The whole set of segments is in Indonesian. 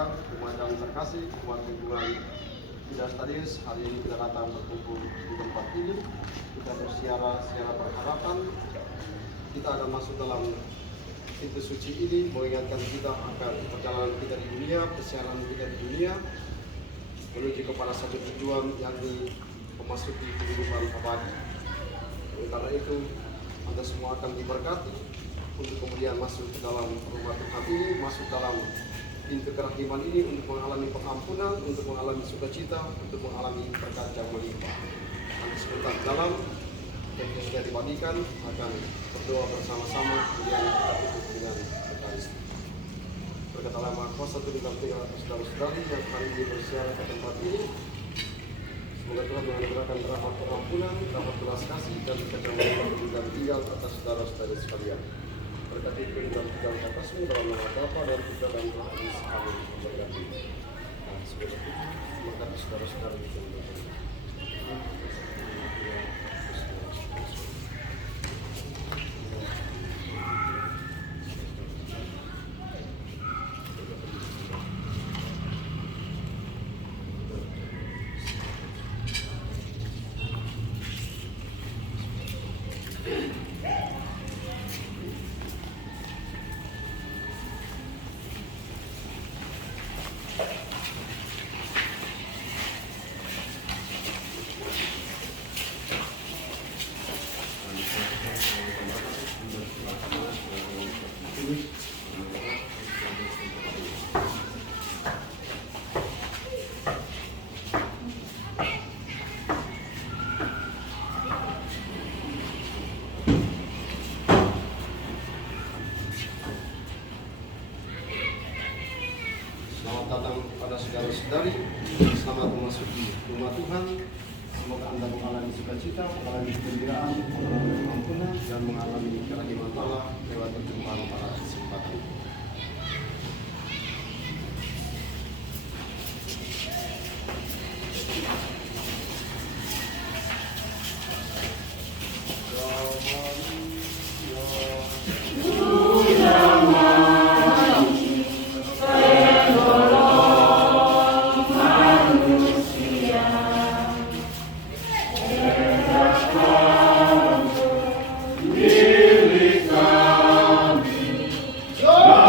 besar, umat yang terkasih, umat lingkungan Tidak Stadius, hari ini kita datang berkumpul di tempat ini. Kita bersiara berharapan kita akan masuk dalam pintu suci ini, mengingatkan kita akan perjalanan kita di dunia, persiaran kita di dunia, menuju kepada satu tujuan yang memasuki kehidupan abadi. Oleh karena itu, Anda semua akan diberkati untuk kemudian masuk ke dalam rumah Tuhan ini, masuk dalam pintu kerahiman ini untuk mengalami pengampunan, untuk mengalami sukacita, untuk mengalami berkat yang melimpah. Nanti sebentar dalam dan yang sudah dibagikan akan berdoa bersama-sama, kemudian kita tutup dengan Ekaristi. Berkatalah Maha Kuasa Tuhan dalam tinggal saudara-saudari yang hari ini bersiaran ke tempat ini. Semoga Tuhan menganugerahkan rahmat pengampunan, rahmat belas kasih dan kecamatan dan tinggal atas saudara-saudari sekalian. Berkati Tuhan dalam tinggal atasmu dalam nama Bapa dan Putra dan Roh Kudus. Amin. Berkati. Nah, semoga Tuhan memberkati saudara-saudari di dalam datang pada saudara-saudari, selamat memasuki rumah Tuhan. Semoga Anda mengalami sukacita, mengalami kegembiraan, mengalami pengampunan, dan mengalami kerahiman Allah lewat perjumpaan pada kesempatan. Go!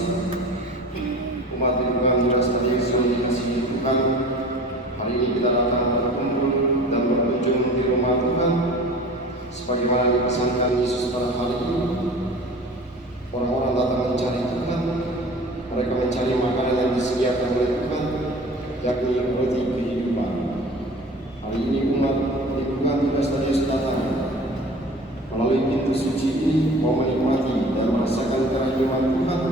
kasih, umat Tuhan Yesus yang dikasihi Tuhan, hari ini kita datang berkumpul dan berkunjung di rumah Tuhan, sebagaimana dipesankan Yesus pada hari ini. Orang-orang datang mencari Tuhan, mereka mencari makanan yang disediakan oleh Tuhan, yakni roti kehidupan. Hari ini umat Tuhan Yesus datang melalui pintu suci ini, mau menikmati dan merasakan kerahiman Tuhan,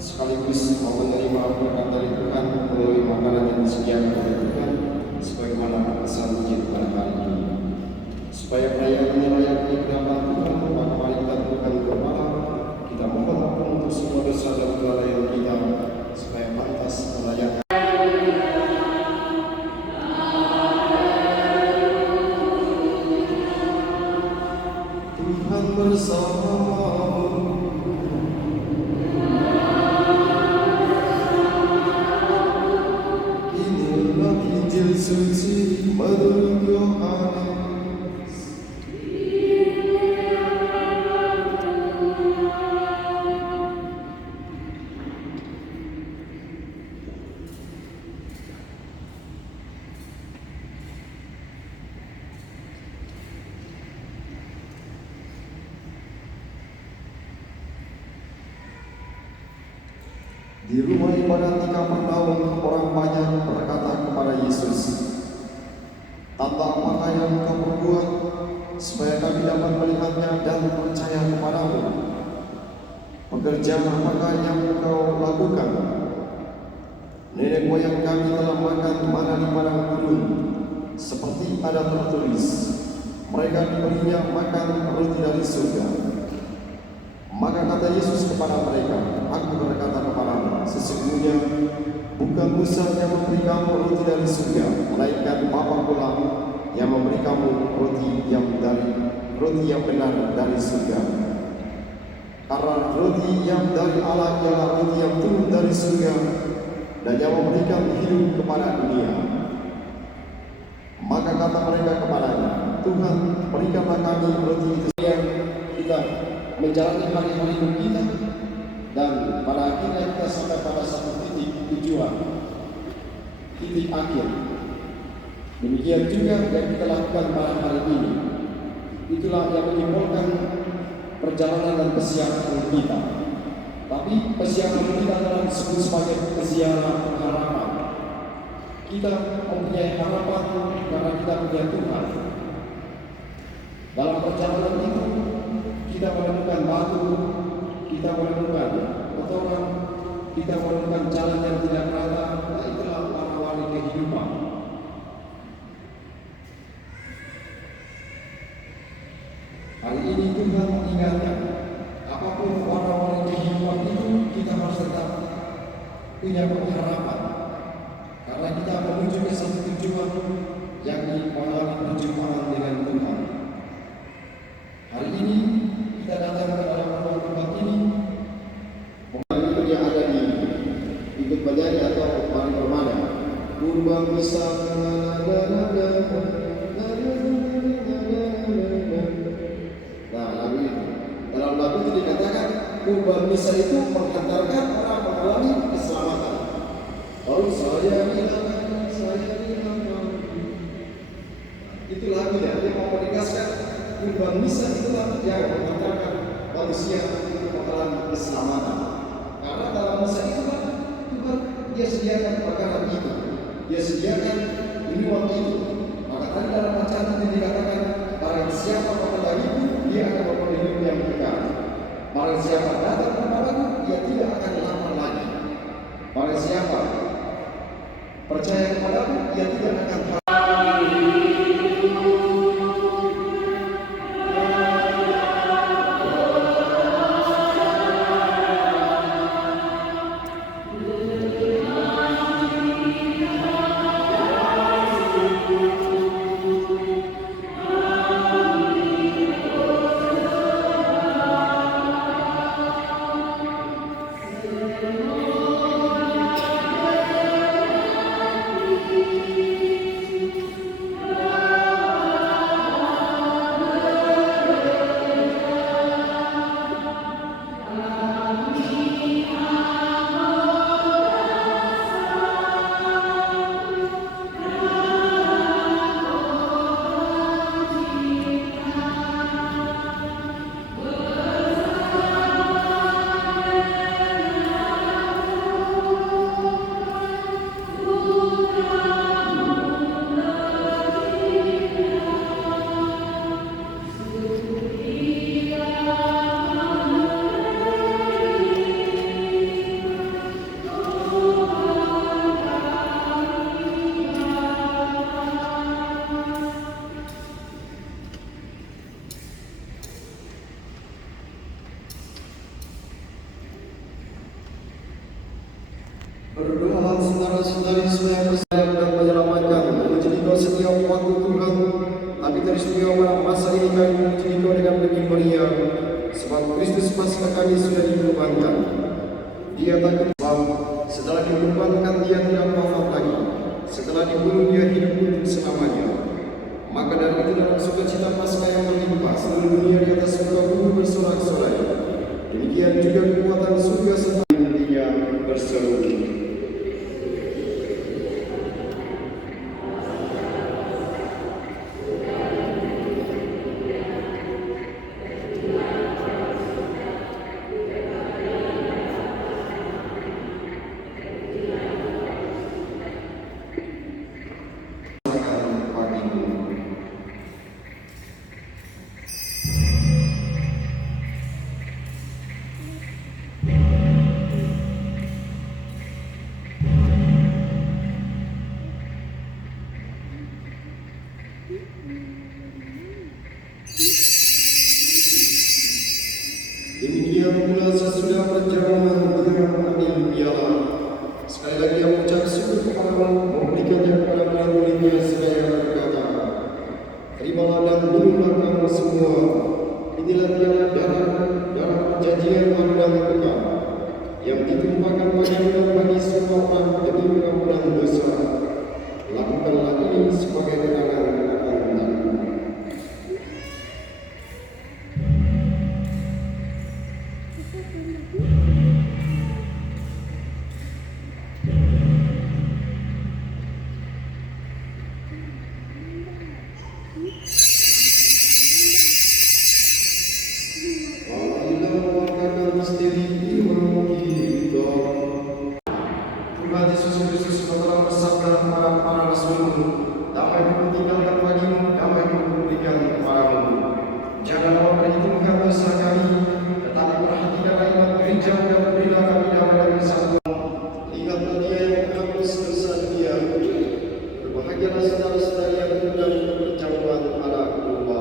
sekaligus mau menerima berkat dari Tuhan melalui makanan yang disediakan oleh Tuhan, sebagaimana pesan Injil pada hari ini. Supaya perayaan ini layak di hadapan Tuhan, maka mari kita tundukkan kepala, kita mohon ampun untuk semua dosa dan kelalaian kita, supaya pantas melayani. Tuhan bersamamu. Inilah Injil suci menurut Yohanes. Di rumah ibadat di Kapernaum, orang banyak berkata kepada Yesus, "Tanda apakah yang Engkau perbuat, supaya kami dapat melihatnya dan percaya kepadamu? Pekerjaan apakah yang Engkau lakukan? Nenek moyang kami telah makan mana di padang gurun, seperti ada tertulis, mereka diberinya makan roti dari surga." Maka kata Yesus kepada mereka, "Aku berkata kepadamu, sesungguhnya bukan Musa yang memberi kamu roti dari surga, melainkan Bapa pula yang memberi kamu roti yang benar dari surga. Karena roti yang dari Allah ialah roti yang turun dari surga dan yang memberikan hidup kepada dunia." Maka kata mereka kepadanya, "Tuhan, berikanlah kami roti itu yang kita menjalani hari-hari hidup kita, dan pada akhirnya kita sampai pada satu titik tujuan, titik akhir." Demikian juga yang kita lakukan pada hari ini. Itulah yang menyimbolkan perjalanan dan persiapan kita. Tapi persiapan kita adalah disebut sebagai persiapan harapan. Kita mempunyai harapan karena kita punya Tuhan. Dalam perjalanan itu kita menemukan batu, kita menemukan kotoran, kita menemukan jalan yang tidak rata. Nah, itulah warna-warni kehidupan. Hari ini Tuhan mengingatkan, apapun warna-warni kehidupan itu, kita harus tetap punya pengharapan, karena kita menuju ke satu tujuan, yakni mengalami perjumpaan dengan Tuhan. Hari ini kita datang ke dalam ruang tempat ini, mungkin yang ada di ikut bernyanyi atau mari bermana. Kurban bisa nah, lagu itu. Dalam lagu itu dikatakan kurban misa itu menghantarkan orang mengalami keselamatan. Lalu saya bilang, itu lagunya, dia mau menegaskan kurban misa itulah yang menghantarkan manusia untuk mengalami keselamatan. Karena dalam misa itulah Tuhan dia sediakan makanan itu, dia sediakan minuman itu. Maka tadi dalam acara itu dikatakan, barang siapa mengetahui dia akan memperoleh hidup yang kekal. Barang siapa datang kepadaku, dia tidak akan lapar lagi. Barang siapa percaya kepadaku, dia tidak akan saudara-saudari semua yang bersayap dan menyelamatkan, memuji Engkau setiap waktu Tuhan. Tapi teristimewa pada masa ini kami memuji Engkau dengan lebih meriah, sebab Kristus Paskah kami sudah dikorbankan. Dia tak kembali, setelah dikorbankan dia tidak wafat lagi, setelah dibunuh dia hidup untuk selamanya. Maka dari itu dalam sukacita Paskah yang melimpah, seluruh dunia di atas muka bumi bersorak-sorai. Demikian juga kekuatan surga serta dia berseru. Demikian pula sesudah perjalanan dia mengambil piala. Sekali lagi dia mengucap syukur kepada Allah, memberikannya kepada murid-muridnya seraya berkata, terimalah dan minumlah kamu semua. Inilah piala darah perjanjian baru dan kekal, yang ditumpahkan bagimu dan bagi semua orang demi pengampunan dosa. Lakukanlah ini sebagai kenangan akan aku. Tuhan Yesus Kristus telah bersabda kepada para rasul-Mu, damai-Ku tinggalkan bagimu, damai-Ku berikan kepadamu. Janganlah perhitungkan dosa kami, tetapi perhatikanlah iman gereja dan berilah kami damai dan kesatuan. Lihatlah Dia yang menghapus dosa dunia. Berbahagialah saudara-saudari yang mengundang perjamuan anak domba.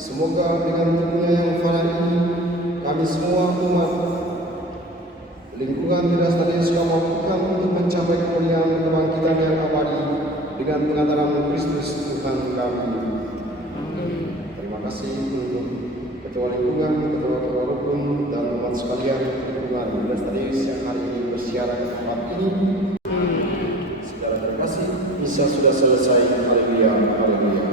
Semoga dengan temunya yang farah ini, kami semua umat lingkungan Dinas Tadi sudah mampukan untuk mencapai kemuliaan kebangkitan yang abadi dengan pengantaran Kristus Tuhan kami. Terima kasih untuk Ketua Lingkungan, Ketua Rukun, dan umat sekalian lingkungan Dinas Tadi yang hari ini bersiaran ke tempat ini. Segala terima kasih. Misa sudah selesai. Haleluya, haleluya.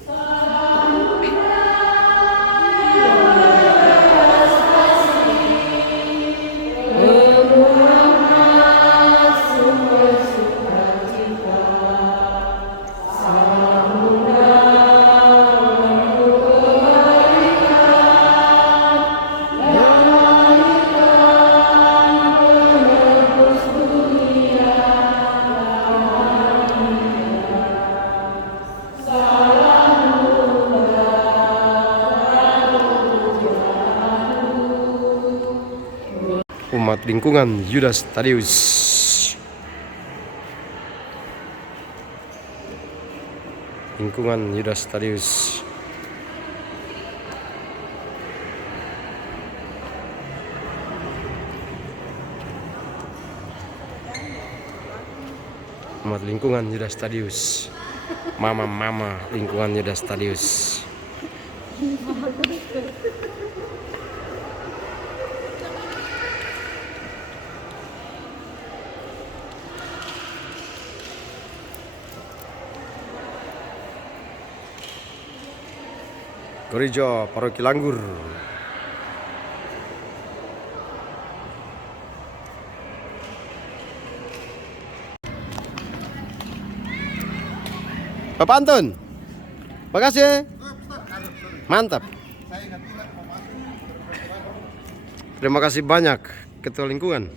Salam umat lingkungan Yudas Tadius. Lingkungan Yudas Tadius. Umat lingkungan Yudas Tadius. Mama lingkungan Yudas Tadius. Gereja Paroki Langgur. Bapak Antun, makasih. Mantap. Terima kasih banyak Ketua Lingkungan.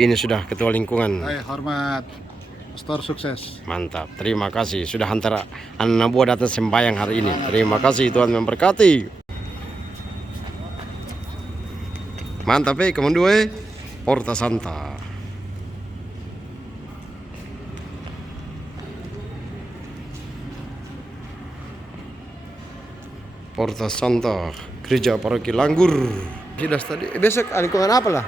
Ini sudah Ketua Lingkungan. Hormat, Pastor sukses. Mantap, terima kasih sudah hantar anak buah datang sembahyang hari ini. Terima kasih, Tuhan memberkati. Mantap kemudian dua Porta Santa. Porta Santa, Gereja Paroki Langgur. Sudah tadi besok lingkungan apa lah?